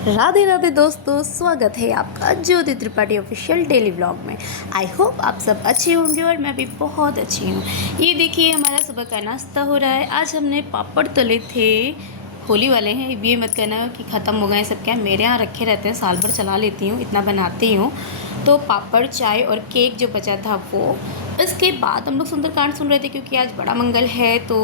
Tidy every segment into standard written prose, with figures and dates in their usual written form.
राधे राधे दोस्तों, स्वागत है आपका ज्योति त्रिपाठी ऑफिशियल डेली व्लॉग में। आई होप आप सब अच्छे होंगे और मैं भी बहुत अच्छी हूँ। ये देखिए हमारा सुबह का नाश्ता हो रहा है। आज हमने पापड़ तले थे, होली वाले हैं। ये मत कहना कि ख़त्म हो गए सब, क्या मेरे यहाँ रखे रहते हैं, साल भर चला लेती हूँ, इतना बनाती हूँ। तो पापड़, चाय और केक जो बचा था वो। इसके बाद हम लोग सुंदरकांड सुन रहे थे क्योंकि आज बड़ा मंगल है, तो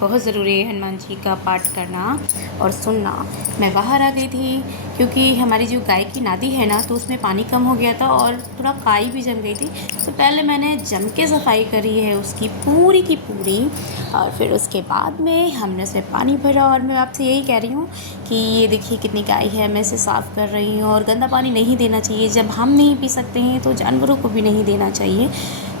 बहुत ज़रूरी है हनुमान जी का पाठ करना और सुनना। मैं बाहर आ गई थी क्योंकि हमारी जो गाय की नादी है ना, तो उसमें पानी कम हो गया था और थोड़ा काई भी जम गई थी। तो पहले मैंने जम के सफाई करी है उसकी पूरी की पूरी, और फिर उसके बाद में हमने उसमें पानी भरा। और मैं आपसे यही कह रही हूँ कि ये देखिए कितनी गाय है, मैं इसे साफ़ कर रही हूँ। और गंदा पानी नहीं देना चाहिए, जब हम नहीं पी सकते हैं तो जानवरों को भी नहीं देना चाहिए।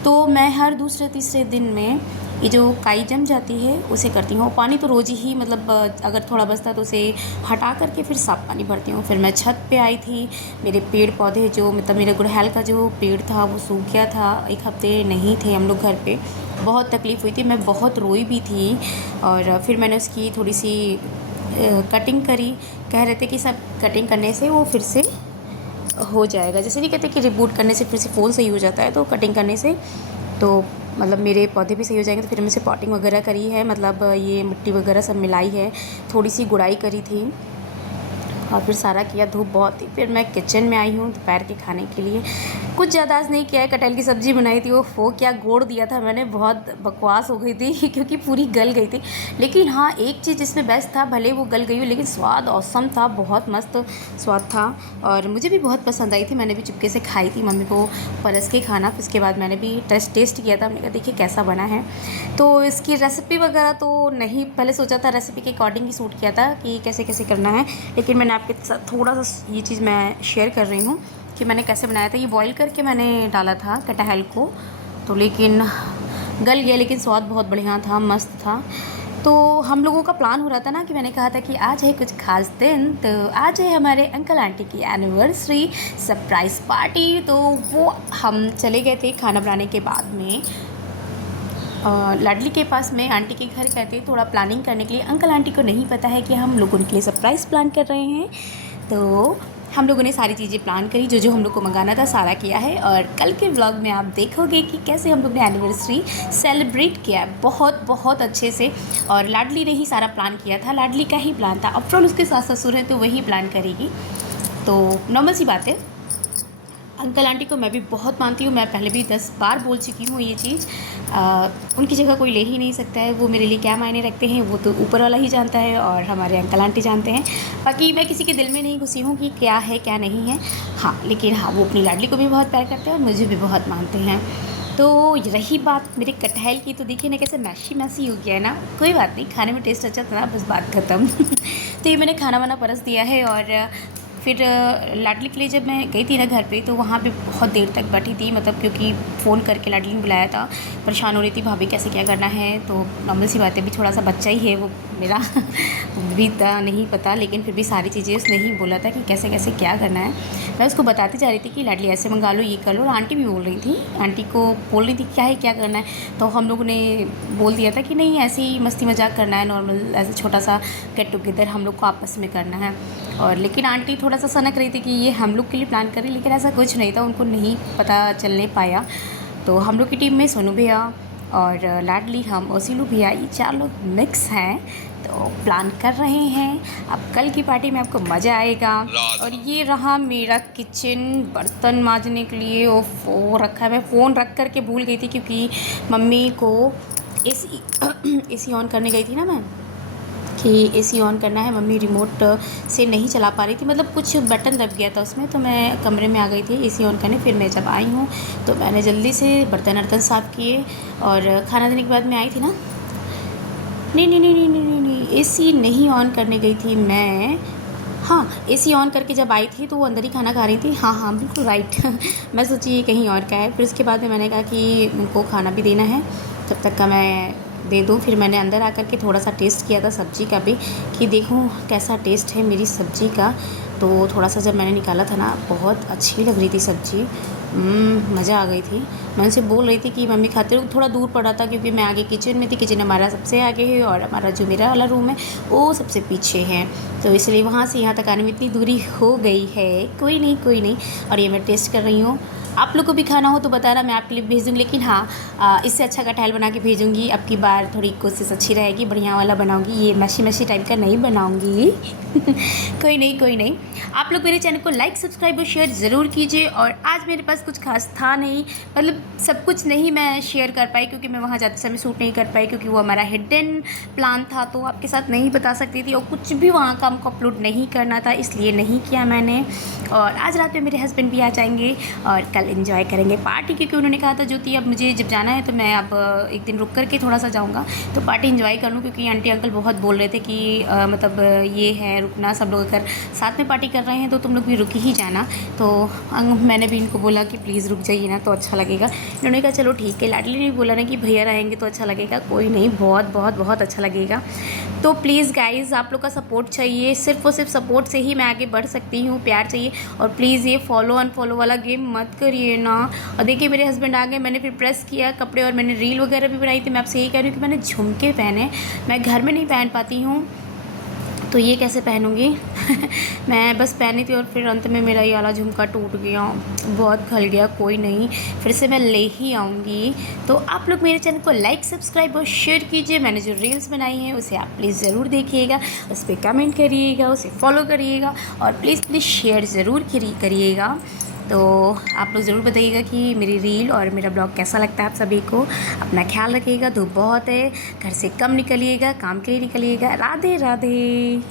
तो मैं हर दूसरे तीसरे दिन में ये जो काई जम जाती है उसे करती हूँ। पानी तो रोज़ ही, मतलब अगर थोड़ा बचता तो उसे हटा करके फिर साफ पानी भरती हूँ। फिर मैं छत पे आई थी। मेरे पेड़ पौधे जो, मतलब मेरे गुड़हल का जो पेड़ था वो सूख गया था, एक हफ्ते नहीं थे हम लोग घर पे। बहुत तकलीफ़ हुई थी, मैं बहुत रोई भी थी। और फिर मैंने उसकी थोड़ी सी कटिंग करी। कह रहे थे कि सब कटिंग करने से वो फिर से हो जाएगा, जैसे नहीं कहते कि रिबूट करने से फिर से फूल सही हो जाता है, तो कटिंग करने से तो मतलब मेरे पौधे भी सही हो जाएंगे। तो फिर मैंने से पॉटिंग वगैरह करी है, मतलब ये मिट्टी वगैरह सब मिलाई है, थोड़ी सी गुड़ाई करी थी और फिर सारा किया। धूप बहुत थी। फिर मैं किचन में आई हूँ दोपहर के खाने के लिए। कुछ ज़्यादा आज नहीं किया है, कटहल की सब्ज़ी बनाई थी। वो क्या गोड़ दिया था मैंने, बहुत बकवास हो गई थी क्योंकि पूरी गल गई थी। लेकिन हाँ, एक चीज़ इसमें बेस्ट था, भले वो गल गई हो लेकिन स्वाद औसम था, बहुत मस्त स्वाद था और मुझे भी बहुत पसंद आई थी। मैंने भी चुपके से खाई थी, मम्मी को परस के खाना। फिर उसके बाद मैंने भी टेस्ट किया था, हमने कहा देखिए कैसा बना है। तो इसकी रेसिपी वगैरह तो नहीं, पहले सोचा था रेसिपी के अकॉर्डिंग ही सूट किया था कि कैसे कैसे करना है, लेकिन मैंने आपके साथ थोड़ा सा ये चीज़ मैं शेयर कर रही हूँ कि मैंने कैसे बनाया था। ये बॉईल करके मैंने डाला था कटहल को, तो लेकिन गल गया, लेकिन स्वाद बहुत बढ़िया था, मस्त था। तो हम लोगों का प्लान हो रहा था ना कि मैंने कहा था कि आज है कुछ खास दिन, तो आज है हमारे अंकल आंटी की एनिवर्सरी सरप्राइज़ पार्टी। तो वो हम चले गए थे खाना बनाने के बाद में लाडली के पास में, आंटी के घर गए थे थोड़ा प्लानिंग करने के लिए। अंकल आंटी को नहीं पता है कि हम लोग उनके लिए सरप्राइज़ प्लान कर रहे हैं। तो हम लोगों ने सारी चीज़ें प्लान करी, जो जो हम लोग को मंगाना था सारा किया है। और कल के व्लॉग में आप देखोगे कि कैसे हम लोग ने एनिवर्सरी सेलिब्रेट किया है, बहुत बहुत अच्छे से। और लाडली ने ही सारा प्लान किया था, लाडली का ही प्लान था। आफ्टर ऑल उसके सास ससुर हैं तो वही प्लान करेगी, तो नॉर्मल सी बात है। अंकल आंटी को मैं भी बहुत मानती हूँ, मैं पहले भी 10 बार बोल चुकी हूँ ये चीज़। उनकी जगह कोई ले ही नहीं सकता है। वो मेरे लिए क्या मायने रखते हैं वो तो ऊपर वाला ही जानता है और हमारे अंकल आंटी जानते हैं। बाकी मैं किसी के दिल में नहीं घुसी हूँ कि क्या है क्या नहीं है। हाँ, लेकिन हाँ, वो अपनी लाडली को भी बहुत प्यार करते हैं और मुझे भी बहुत मानते हैं। तो रही बात मेरे कटहल की, तो देखिए ना कैसे मैशी मैसी हो गया है ना। कोई बात नहीं, खाने में टेस्ट अच्छा था ना, बस बात ख़त्म। तो ये मैंने खाना वाना परस दिया है। और फिर लाडली के लिए जब मैं गई थी ना घर पे, तो वहाँ पे बहुत देर तक बैठी थी, मतलब क्योंकि फ़ोन करके लाडली ने बुलाया था, परेशान हो रही थी भाभी कैसे क्या करना है। तो नॉर्मल सी बात है, भी थोड़ा सा बच्चा ही है वो मेरा भी था नहीं पता, लेकिन फिर भी सारी चीज़ें उसने ही बोला था कि कैसे कैसे क्या करना है। मैं उसको बताती जा रही थी कि लाडली ऐसे मंगा लो, ये कर लो। और आंटी भी बोल रही थी, आंटी को बोल रही थी क्या है क्या करना है। तो हम लोगों ने बोल दिया था कि नहीं, ऐसे ही मस्ती मजाक करना है, नॉर्मल ऐसे छोटा सा गेट टुगेदर हम लोग को आपस में करना है। और लेकिन आंटी थोड़ा सा सनक रही थी कि ये हम लोग के लिए प्लान करें, लेकिन ऐसा कुछ नहीं था, उनको नहीं पता चलने पाया। तो हम लोग की टीम में सोनू भैया और लाडली, हम और सीलू भैया, ये 4 लोग मिक्स हैं, तो प्लान कर रहे हैं। अब कल की पार्टी में आपको मज़ा आएगा। और ये रहा मेरा किचन, बर्तन मांजने के लिए वो फ़ोन रखा है। मैं फ़ोन रख कर के भूल गई थी क्योंकि मम्मी को एसी ऑन करने गई थी ना मैं, कि एसी ऑन करना है। मम्मी रिमोट से नहीं चला पा रही थी, मतलब कुछ बटन दब गया था उसमें, तो मैं कमरे में आ गई थी एसी ऑन करने। फिर मैं जब आई हूँ तो मैंने जल्दी से बर्तन वर्तन साफ़ किए और खाना देने के बाद मैं आई थी ना। नहीं नहीं नहीं नहीं नहीं नहीं, नहीं एसी नहीं ऑन करने गई थी मैं। हाँ, एसी ऑन करके जब आई थी तो वो अंदर ही खाना खा रही थी। हाँ हाँ, बिल्कुल राइट। मैं सोची ये कहीं और का है। फिर उसके बाद में मैंने कहा कि उनको खाना भी देना है, तब तक का मैं दे दूँ। फिर मैंने अंदर आकर के थोड़ा सा टेस्ट किया था सब्ज़ी का भी, कि देखूँ कैसा टेस्ट है मेरी सब्ज़ी का। तो थोड़ा सा जब मैंने निकाला था ना, बहुत अच्छी लग रही थी सब्ज़ी, मज़ा आ गई थी। मैं उनसे बोल रही थी कि मम्मी खाते रहो, थोड़ा दूर पड़ा था क्योंकि मैं आगे किचन में थी, किचन हमारा सबसे आगे है और हमारा जो मेरा वाला रूम है वो सबसे पीछे है, तो इसलिए वहाँ से यहाँ तक आने में इतनी दूरी हो गई है। कोई नहीं कोई नहीं। और ये मैं टेस्ट कर रही हूँ। आप लोग को भी खाना हो तो बताना, मैं आपके लिए भेज दूँगी, लेकिन हाँ इससे अच्छा कटहल बना के भेजूँगी। अब की बार थोड़ी कोशिश अच्छी रहेगी, बढ़िया वाला बनाऊँगी, ये मशी मशी टाइप का नहीं बनाऊँगी। कोई नहीं कोई नहीं। आप लोग मेरे चैनल को लाइक सब्सक्राइब और शेयर ज़रूर कीजिए। और आज मेरे पास कुछ खास था नहीं, मतलब सब कुछ नहीं मैं शेयर कर पाई क्योंकि मैं वहाँ जाते समय शूट नहीं कर पाई, क्योंकि वो हमारा हिडन प्लान था तो आपके साथ नहीं बता सकती थी, और कुछ भी वहाँ का हमको अपलोड नहीं करना था, इसलिए नहीं किया मैंने। और आज रात में मेरे हस्बैंड भी आ जाएंगे और कल एंजॉय करेंगे पार्टी, क्योंकि उन्होंने कहा था ज्योति अब मुझे जब जाना है तो मैं अब एक दिन रुक करके थोड़ा सा जाऊँगा तो पार्टी एंजॉय कर लूँ, क्योंकि आंटी अंकल बहुत बोल रहे थे कि मतलब ये है रुकना, सब लोग अगर साथ में पार्टी कर रहे हैं तो तुम लोग भी रुक ही जाना। तो मैंने भी इनको बोला कि प्लीज़ रुक जाइए ना तो अच्छा लगेगा। इन्होंने कहा चलो ठीक है। लाडली ने बोला ना कि भैया रहेंगे तो अच्छा लगेगा। कोई नहीं, बहुत बहुत बहुत अच्छा लगेगा। तो प्लीज़ गाइज़ आप लोग का सपोर्ट चाहिए, सिर्फ और सिर्फ सपोर्ट से ही मैं आगे बढ़ सकती हूँ, प्यार चाहिए। और प्लीज़ ये फॉलो अनफॉलो वाला गेम मत करिए ना। और देखिए मेरे हस्बैंड आ गए, मैंने फिर प्रेस किया कपड़े और मैंने रील वगैरह भी बनाई थी। मैं आपसे यही कह रही हूँ कि मैंने झुमके पहने, मैं घर में नहीं पहन पाती हूँ तो ये कैसे पहनूँगी। मैं बस पहनी थी और फिर अंत में मेरा ये वाला झुमका टूट गया, बहुत खल गया। कोई नहीं, फिर से मैं ले ही आऊँगी। तो आप लोग मेरे चैनल को लाइक सब्सक्राइब और शेयर कीजिए। मैंने जो रील्स बनाई हैं उसे आप प्लीज़ ज़रूर देखिएगा, उस पर कमेंट करिएगा, उसे फॉलो करिएगा और प्लीज़ प्लीज़ शेयर ज़रूर करिएगा। तो आप लोग ज़रूर बताइएगा कि मेरी रील और मेरा ब्लॉग कैसा लगता है आप सभी को। अपना ख्याल रखिएगा, धूप बहुत है, घर से कम निकलिएगा, काम के लिए निकलिएगा। राधे राधे।